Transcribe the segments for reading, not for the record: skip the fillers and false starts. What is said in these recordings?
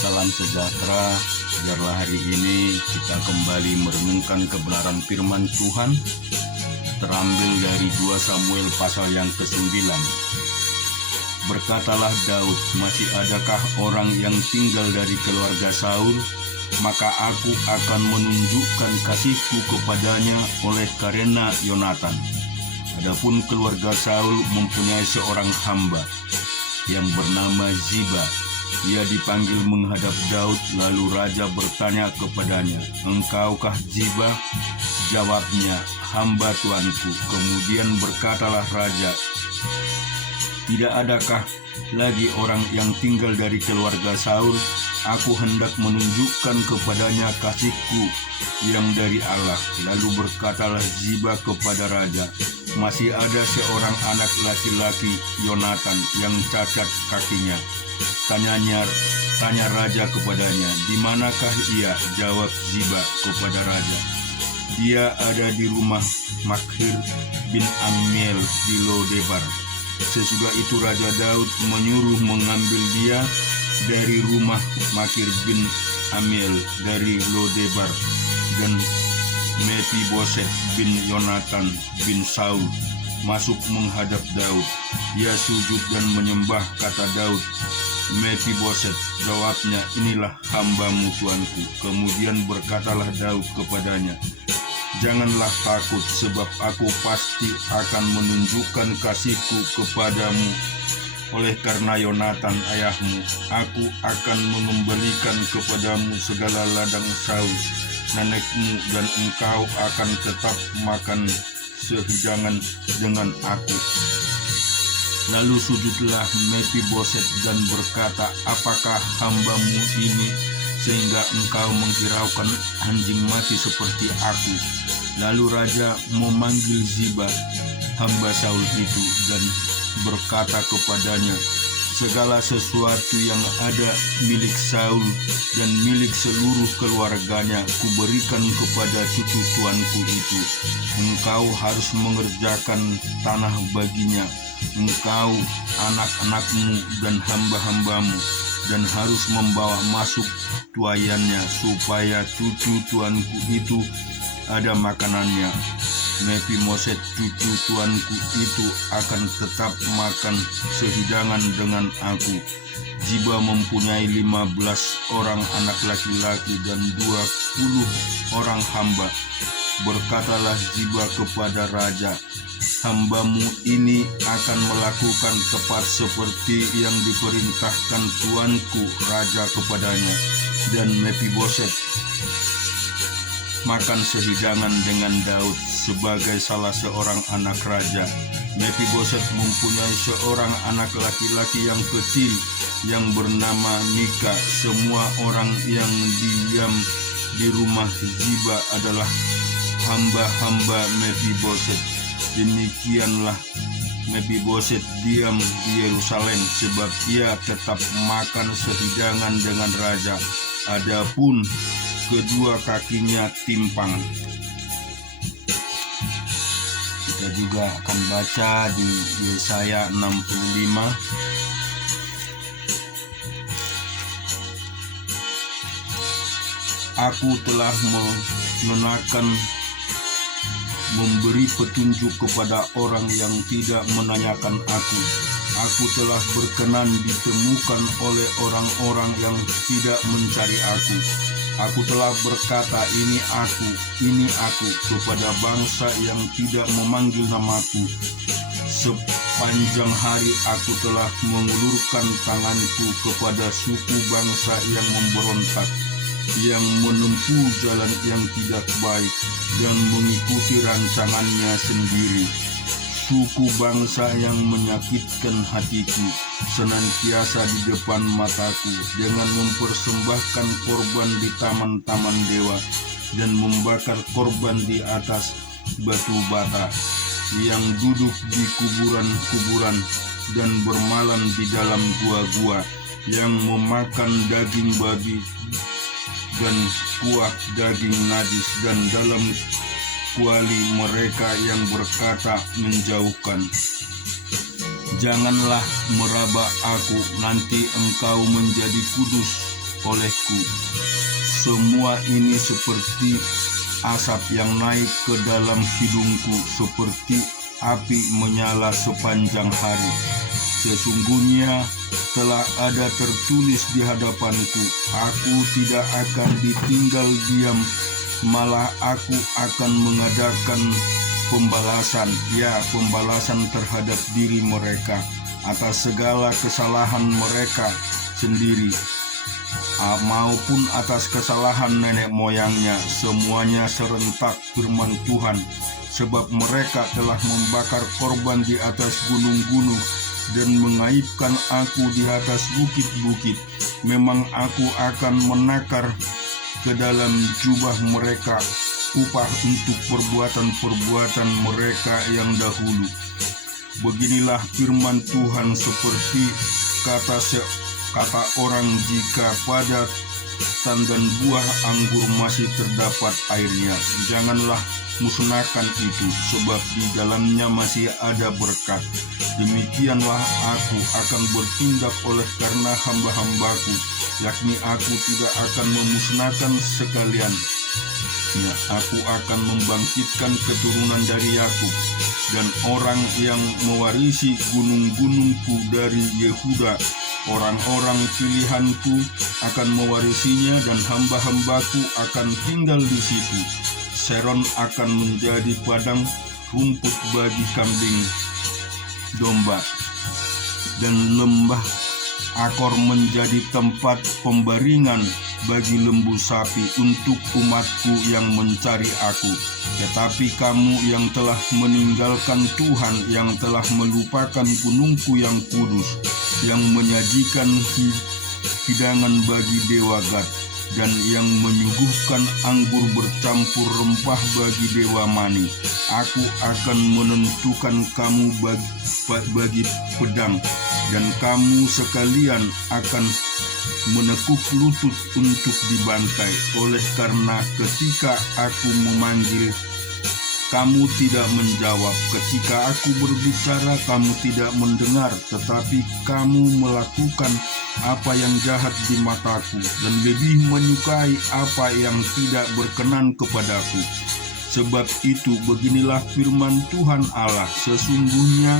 Salam sejahtera. Biarlah hari ini kita kembali merenungkan kebenaran firman Tuhan, terambil dari 2 Samuel pasal yang ke-9. Berkatalah Daud, masih adakah orang yang tinggal dari keluarga Saul? Maka aku akan menunjukkan kasihku kepadanya oleh karena Yonatan. Adapun keluarga Saul mempunyai seorang hamba yang bernama Ziba. Ia dipanggil menghadap Daud, lalu raja bertanya kepadanya, "Engkaukah Ziba?" Jawabnya, "Hamba tuanku." Kemudian berkatalah raja, "Tidak adakah lagi orang yang tinggal dari keluarga Saul? Aku hendak menunjukkan kepadanya kasihku yang dari Allah." Lalu berkatalah Ziba kepada raja, "Masih ada seorang anak laki-laki, Yonatan, yang cacat kakinya." Tanya raja kepadanya, "Di manakah ia?" Jawab Ziba kepada raja, "Dia ada di rumah Makhir bin Amiel di Lodebar." Sesudah itu Raja Daud menyuruh mengambil dia dari rumah Makhir bin Amiel dari Lodebar, dan Mephiboset bin Yonatan bin Saul masuk menghadap Daud. Ia sujud dan menyembah. Kata Daud, "Mephiboset." Jawabnya, "Inilah hambamu tuanku." Kemudian berkatalah Daud kepadanya, "Janganlah takut, sebab aku pasti akan menunjukkan kasihku kepadamu oleh karena Yonatan ayahmu. Aku akan mengembalikan kepadamu segala ladang Saul nenekmu, dan engkau akan tetap makan sehidangan dengan aku." Lalu sujudlah Mephiboset dan berkata, "Apakah hambamu ini sehingga engkau menghiraukan anjing mati seperti aku?" Lalu raja memanggil Ziba, hamba Saul itu, dan berkata kepadanya, "Segala sesuatu yang ada milik Saul dan milik seluruh keluarganya kuberikan kepada cucu tuanku itu. Engkau harus mengerjakan tanah baginya, engkau, anak-anakmu, dan hamba-hambamu, dan harus membawa masuk tuayannya supaya cucu tuanku itu ada makanannya. Mephiboset cucu tuanku itu akan tetap makan sehidangan dengan aku." Ziba mempunyai 15 orang anak laki-laki dan 20 orang hamba. Berkatalah Ziba kepada raja, "Hambamu ini akan melakukan tepat seperti yang diperintahkan tuanku raja kepadanya." Dan Mephiboset makan sehidangan dengan Daud sebagai salah seorang anak raja. Mephiboset mempunyai seorang anak laki-laki yang kecil yang bernama Mika. Semua orang yang diam di rumah Ziba adalah hamba-hamba Mephiboset. Demikianlah Mephiboset diam di Yerusalem, sebab ia tetap makan sehidangan dengan raja. Adapun kedua kakinya timpang. Kita juga akan baca di Yesaya 65. "Aku telah menenangkan, memberi petunjuk kepada orang yang tidak menanyakan aku. Aku telah berkenan ditemukan oleh orang-orang yang tidak mencari aku. Aku telah berkata, ini aku kepada bangsa yang tidak memanggil namaku. Sepanjang hari aku telah mengulurkan tanganku kepada suku bangsa yang memberontak, yang menempuh jalan yang tidak baik dan mengikuti rancangannya sendiri. Suku bangsa yang menyakitkan hatiku senantiasa di depan mataku, dengan mempersembahkan korban di taman-taman dewa dan membakar korban di atas batu bata, yang duduk di kuburan-kuburan dan bermalam di dalam gua-gua, yang memakan daging babi dan kuah daging najis, dan dalam kuali mereka yang berkata menjauhkan, janganlah meraba aku, nanti engkau menjadi kudus olehku. Semua ini seperti asap yang naik ke dalam hidungku, seperti api menyala sepanjang hari. Sesungguhnya telah ada tertulis di hadapanku, aku tidak akan ditinggal diam, malah aku akan mengadakan pembalasan, pembalasan terhadap diri mereka atas segala kesalahan mereka sendiri, maupun atas kesalahan nenek moyangnya, semuanya serentak firman Tuhan. Sebab mereka telah membakar korban di atas gunung-gunung dan mengaibkan aku di atas bukit-bukit. Memang aku akan menakar ke dalam jubah mereka upah untuk perbuatan-perbuatan mereka yang dahulu. Beginilah firman Tuhan, seperti kata orang, jika pada tandan buah anggur masih terdapat airnya, janganlah musnahkan itu, sebab di dalamnya masih ada berkat. Demikianlah aku akan bertindak oleh karena hamba-hambaku, yakni aku tidak akan memusnahkan sekalian. Aku akan membangkitkan keturunan dari Yakub, dan orang yang mewarisi gunung-gunungku dari Yehuda. Orang-orang pilihanku akan mewarisinya, dan hamba-hambaku akan tinggal di situ. Seron akan menjadi padang rumput bagi kambing domba, dan lembah Akor menjadi tempat pembaringan bagi lembu sapi untuk umatku yang mencari aku. Tetapi kamu yang telah meninggalkan Tuhan, yang telah melupakan gunungku yang kudus, yang menyajikan hidangan bagi dewa Gad, dan yang menyuguhkan anggur bercampur rempah bagi dewa Mani, aku akan menentukan kamu bagi pedang, dan kamu sekalian akan menekuk lutut untuk dibantai. Oleh karena ketika aku memanggil, kamu tidak menjawab. Ketika aku berbicara, kamu tidak mendengar. Tetapi kamu melakukan apa yang jahat di mataku, dan lebih menyukai apa yang tidak berkenan kepadaku. Sebab itu beginilah firman Tuhan Allah, sesungguhnya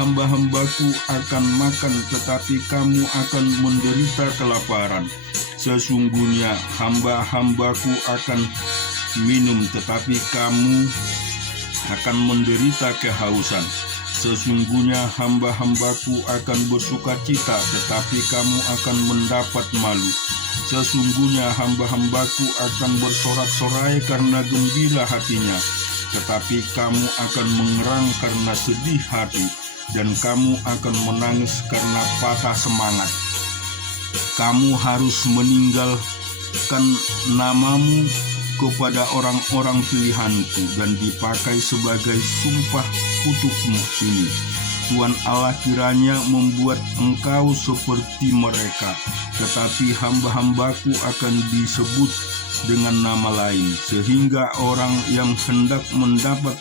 hamba-hambaku akan makan, tetapi kamu akan menderita kelaparan. Sesungguhnya hamba-hambaku akan minum, tetapi kamu akan menderita kehausan. Sesungguhnya hamba-hambaku akan bersukacita, tetapi kamu akan mendapat malu. Sesungguhnya hamba-hambaku akan bersorak-sorai karena gembira hatinya, tetapi kamu akan mengerang karena sedih hati, dan kamu akan menangis karena patah semangat. Kamu harus meninggalkan namamu kepada orang-orang pilihanku dan dipakai sebagai sumpah kutukmu ini. Tuhan Allah kiranya membuat engkau seperti mereka, tetapi hamba-hambaku akan disebut dengan nama lain, sehingga orang yang hendak mendapat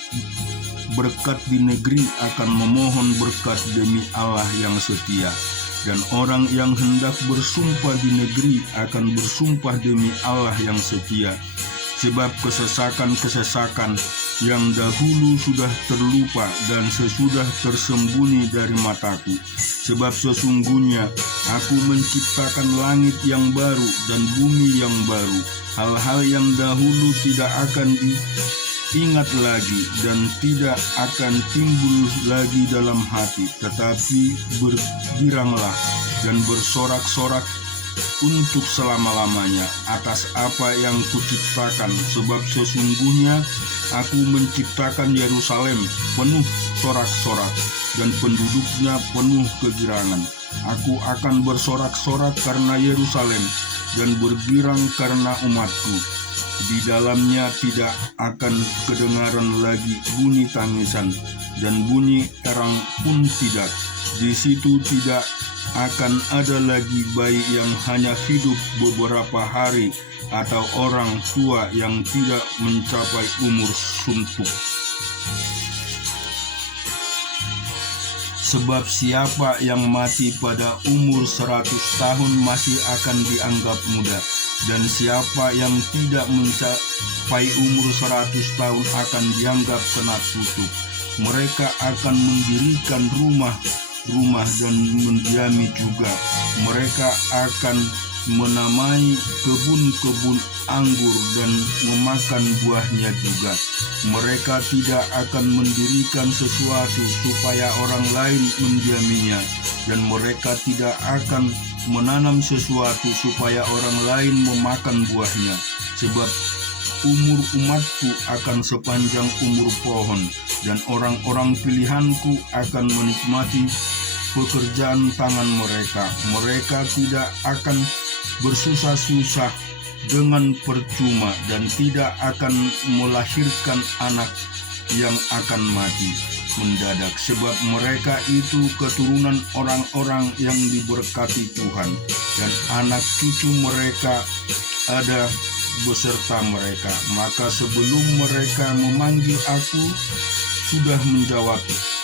berkat di negeri akan memohon berkat demi Allah yang setia. Dan orang yang hendak bersumpah di negeri akan bersumpah demi Allah yang setia. Sebab kesesakan-kesesakan yang dahulu sudah terlupa dan sesudah tersembunyi dari mataku. Sebab sesungguhnya aku menciptakan langit yang baru dan bumi yang baru. Hal-hal yang dahulu tidak akan diingat lagi dan tidak akan timbul lagi dalam hati. Tetapi bergiranglah dan bersorak-sorak untuk selama-lamanya atas apa yang kuciptakan, sebab sesungguhnya aku menciptakan Yerusalem penuh sorak-sorak dan penduduknya penuh kegirangan. Aku akan bersorak-sorak karena Yerusalem dan bergirang karena umatku. Di dalamnya tidak akan kedengaran lagi bunyi tangisan, dan bunyi erang pun tidak. Di situ tidak akan ada lagi bayi yang hanya hidup beberapa hari, atau orang tua yang tidak mencapai umur suntuk. Sebab siapa yang mati pada umur 100 tahun masih akan dianggap muda, dan siapa yang tidak mencapai umur 100 tahun akan dianggap kena kutuk. Mereka akan mendirikan rumah dan mendiami juga. Mereka akan menamai kebun-kebun anggur dan memakan buahnya juga. Mereka tidak akan mendirikan sesuatu supaya orang lain mendiaminya, dan mereka tidak akan menanam sesuatu supaya orang lain memakan buahnya. Sebab umur umatku akan sepanjang umur pohon, dan orang-orang pilihanku akan menikmati pekerjaan tangan mereka. Mereka tidak akan bersusah-susah dengan percuma dan tidak akan melahirkan anak yang akan mati mendadak, sebab mereka itu keturunan orang-orang yang diberkati Tuhan, dan anak cucu mereka ada beserta mereka. Maka sebelum mereka memanggil aku sudah menjawabnya.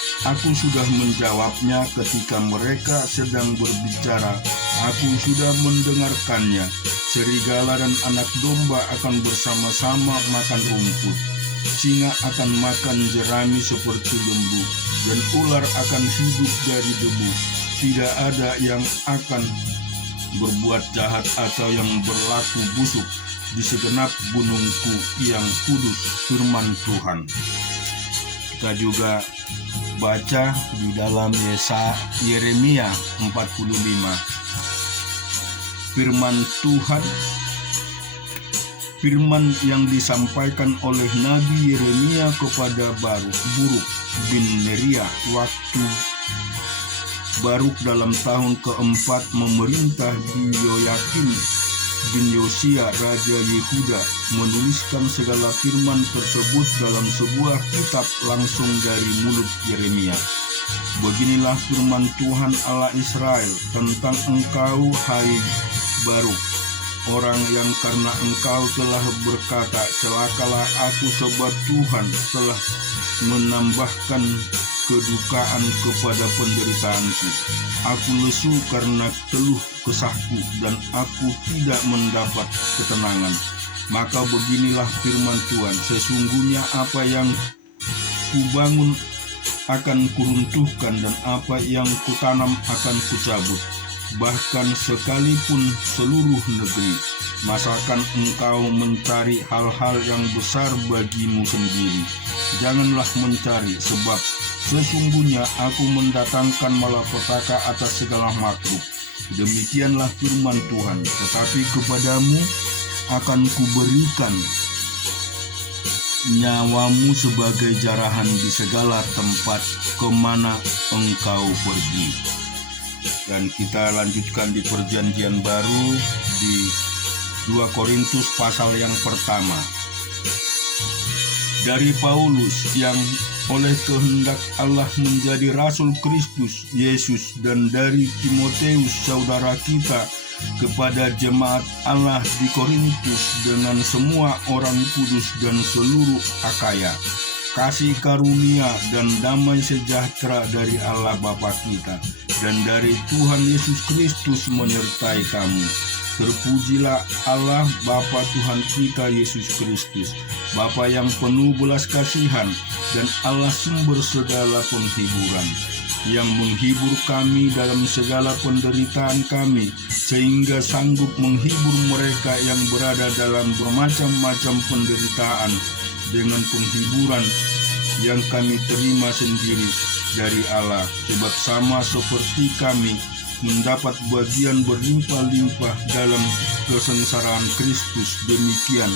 Ketika mereka sedang berbicara, aku sudah mendengarkannya. Serigala dan anak domba akan bersama-sama makan rumput. Singa akan makan jerami seperti lembu, dan ular akan hidup dari debu. Tidak ada yang akan berbuat jahat atau yang berlaku busuk di segenap gunungku yang kudus, firman Tuhan. Kita juga baca di dalam Yeremia 45. Firman Tuhan, firman yang disampaikan oleh Nabi Yeremia kepada Baruk bin Neria waktu Baruk dalam tahun keempat memerintah Yehoyakim bin Yosia Raja Yehuda, menuliskan segala firman tersebut dalam sebuah kitab langsung dari mulut Yeremia. Beginilah firman Tuhan Allah Israel tentang engkau, hai Baruk, orang yang karena engkau telah berkata, celakalah aku sebab Tuhan telah menambahkan kedukaan kepada penderitaanku. Aku lesu karena keluh kesahku, dan aku tidak mendapat ketenangan. Maka beginilah firman Tuhan, sesungguhnya apa yang kubangun akan kuruntuhkan, dan apa yang kutanam akan kucabut. Bahkan sekalipun seluruh negeri, masakan engkau mencari hal-hal yang besar bagimu sendiri? Janganlah mencari, sebab sesungguhnya aku mendatangkan malapetaka atas segala makhluk. Demikianlah firman Tuhan. Tetapi kepadamu akan kuberikan nyawamu sebagai jarahan di segala tempat kemana engkau pergi. Dan kita lanjutkan di Perjanjian Baru di 2 Korintus pasal yang pertama. Dari Paulus yang oleh kehendak Allah menjadi Rasul Kristus Yesus, dan dari Timoteus saudara kita, kepada jemaat Allah di Korintus dengan semua orang kudus dan seluruh Akaya. Kasih karunia dan damai sejahtera dari Allah Bapa kita dan dari Tuhan Yesus Kristus menyertai kamu. Terpujilah Allah Bapa Tuhan kita Yesus Kristus, Bapa yang penuh belas kasihan dan Allah sumber segala penghiburan, yang menghibur kami dalam segala penderitaan kami, sehingga sanggup menghibur mereka yang berada dalam bermacam-macam penderitaan dengan penghiburan yang kami terima sendiri dari Allah. Sebab sama seperti kami mendapat bagian berlimpah-limpah dalam kesengsaraan Kristus, demikian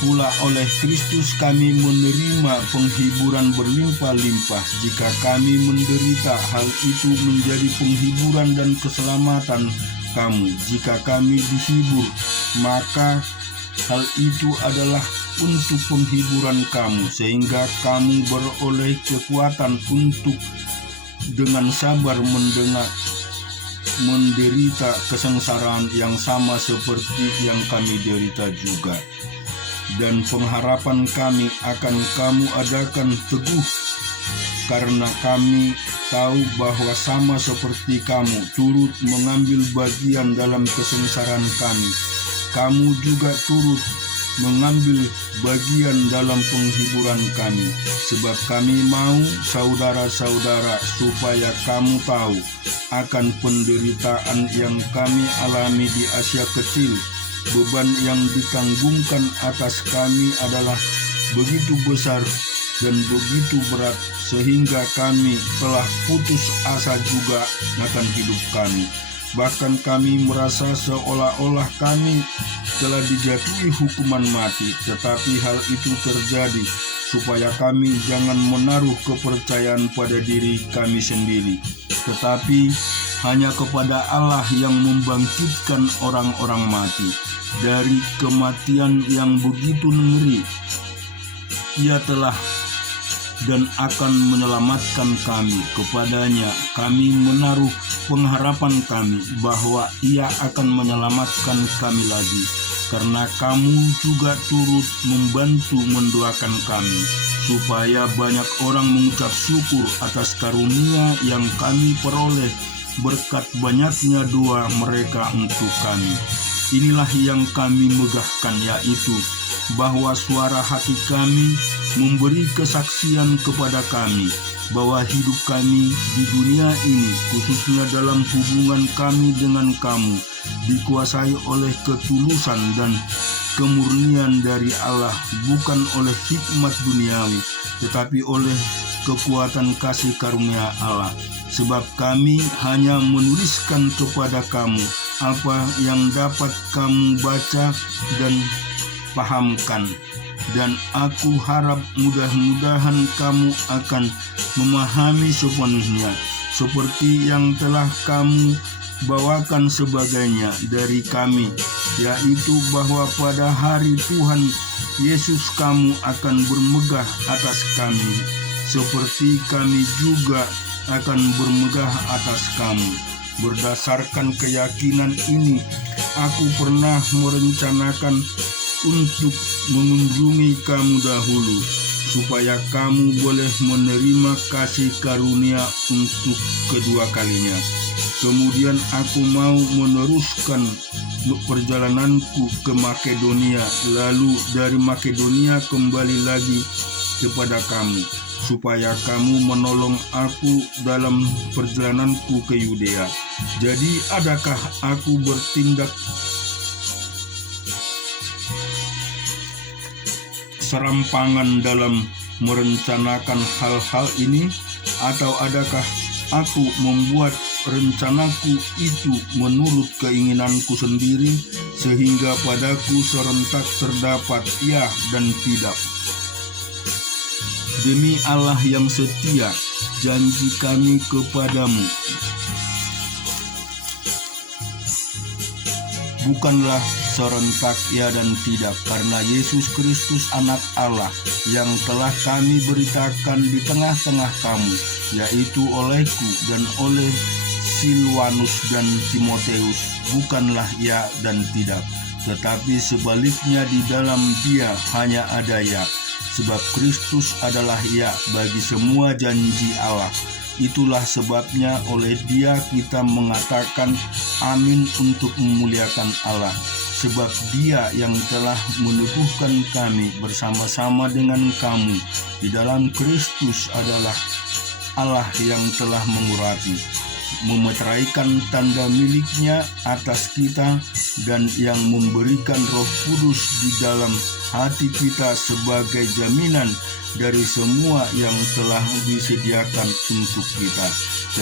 pula oleh Kristus kami menerima penghiburan berlimpah-limpah. Jika kami menderita, hal itu menjadi penghiburan dan keselamatan kamu. Jika kami dihibur, maka hal itu adalah untuk penghiburan kamu, sehingga kamu beroleh kekuatan untuk dengan sabar menderita kesengsaraan yang sama seperti yang kami derita juga. Dan pengharapan kami akan kamu adakan teguh karena kami tahu bahwa sama seperti kamu turut mengambil bagian dalam kesengsaraan kami, kamu juga turut mengambil bagian dalam penghiburan kami. Sebab kami mau, saudara-saudara, supaya kamu tahu akan penderitaan yang kami alami di Asia Kecil. Beban yang ditanggungkan atas kami adalah begitu besar dan begitu berat, sehingga kami telah putus asa juga akan hidup kami. Bahkan kami merasa seolah-olah kami telah dijatuhi hukuman mati, tetapi hal itu terjadi supaya kami jangan menaruh kepercayaan pada diri kami sendiri, tetapi hanya kepada Allah yang membangkitkan orang-orang mati dari kematian yang begitu ngeri. Ia telah dan akan menyelamatkan kami. Kepadanya kami menaruh pengharapan kami bahwa Ia akan menyelamatkan kami lagi, karena kamu juga turut membantu mendoakan kami, supaya banyak orang mengucap syukur atas karunia yang kami peroleh berkat banyaknya doa mereka untuk kami. Inilah yang kami megahkan, yaitu bahwa suara hati kami memberi kesaksian kepada kami bahwa hidup kami di dunia ini, khususnya dalam hubungan kami dengan kamu, dikuasai oleh ketulusan dan kemurnian dari Allah, bukan oleh hikmat duniawi, tetapi oleh kekuatan kasih karunia Allah. Sebab kami hanya menuliskan kepada kamu apa yang dapat kamu baca dan pahamkan, dan aku harap mudah-mudahan kamu akan memahami sepenuhnya, seperti yang telah kamu bawakan sebagainya dari kami, yaitu bahwa pada hari Tuhan Yesus kamu akan bermegah atas kami, seperti kami juga akan bermegah atas kamu. Berdasarkan keyakinan ini, aku pernah merencanakan untuk mengunjungi kamu dahulu, supaya kamu boleh menerima kasih karunia untuk kedua kalinya. Kemudian aku mau meneruskan perjalananku ke Makedonia, lalu dari Makedonia kembali lagi kepada kamu, supaya kamu menolong aku dalam perjalananku ke Yudea. Jadi adakah aku bertindak serampangan dalam merencanakan hal-hal ini, atau adakah aku membuat rencanaku itu menurut keinginanku sendiri, sehingga padaku serentak terdapat ya dan tidak? Demi Allah yang setia, janji kami kepadamu bukanlah serentak ya dan tidak, karena Yesus Kristus anak Allah yang telah kami beritakan di tengah-tengah kamu, yaitu olehku dan oleh Silwanus dan Timoteus, bukanlah ya dan tidak, tetapi sebaliknya di dalam Dia hanya ada ya, sebab Kristus adalah ya bagi semua janji Allah. Itulah sebabnya oleh Dia kita mengatakan amin untuk memuliakan Allah, sebab Dia yang telah meneguhkan kami bersama-sama dengan kamu di dalam Kristus adalah Allah yang telah mengurapi, memeteraikan tanda miliknya atas kita, dan yang memberikan Roh Kudus di dalam hati kita sebagai jaminan dari semua yang telah disediakan untuk kita.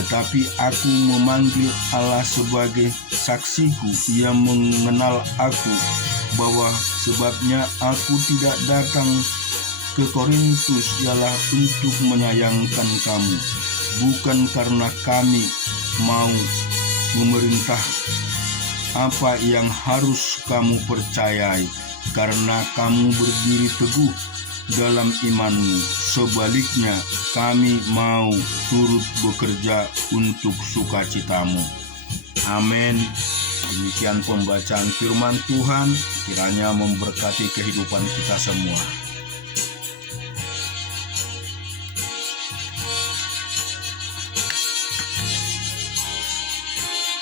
Tetapi aku memanggil Allah sebagai saksiku yang mengenal aku, bahwa sebabnya aku tidak datang ke Korintus ialah untuk menyayangkan kamu, bukan karena kami mau memerintah apa yang harus kamu percayai, karena kamu berdiri teguh dalam imanmu. Sebaliknya, kami mau turut bekerja untuk sukacitamu. Amin. Demikian pembacaan firman Tuhan, kiranya memberkati kehidupan kita semua.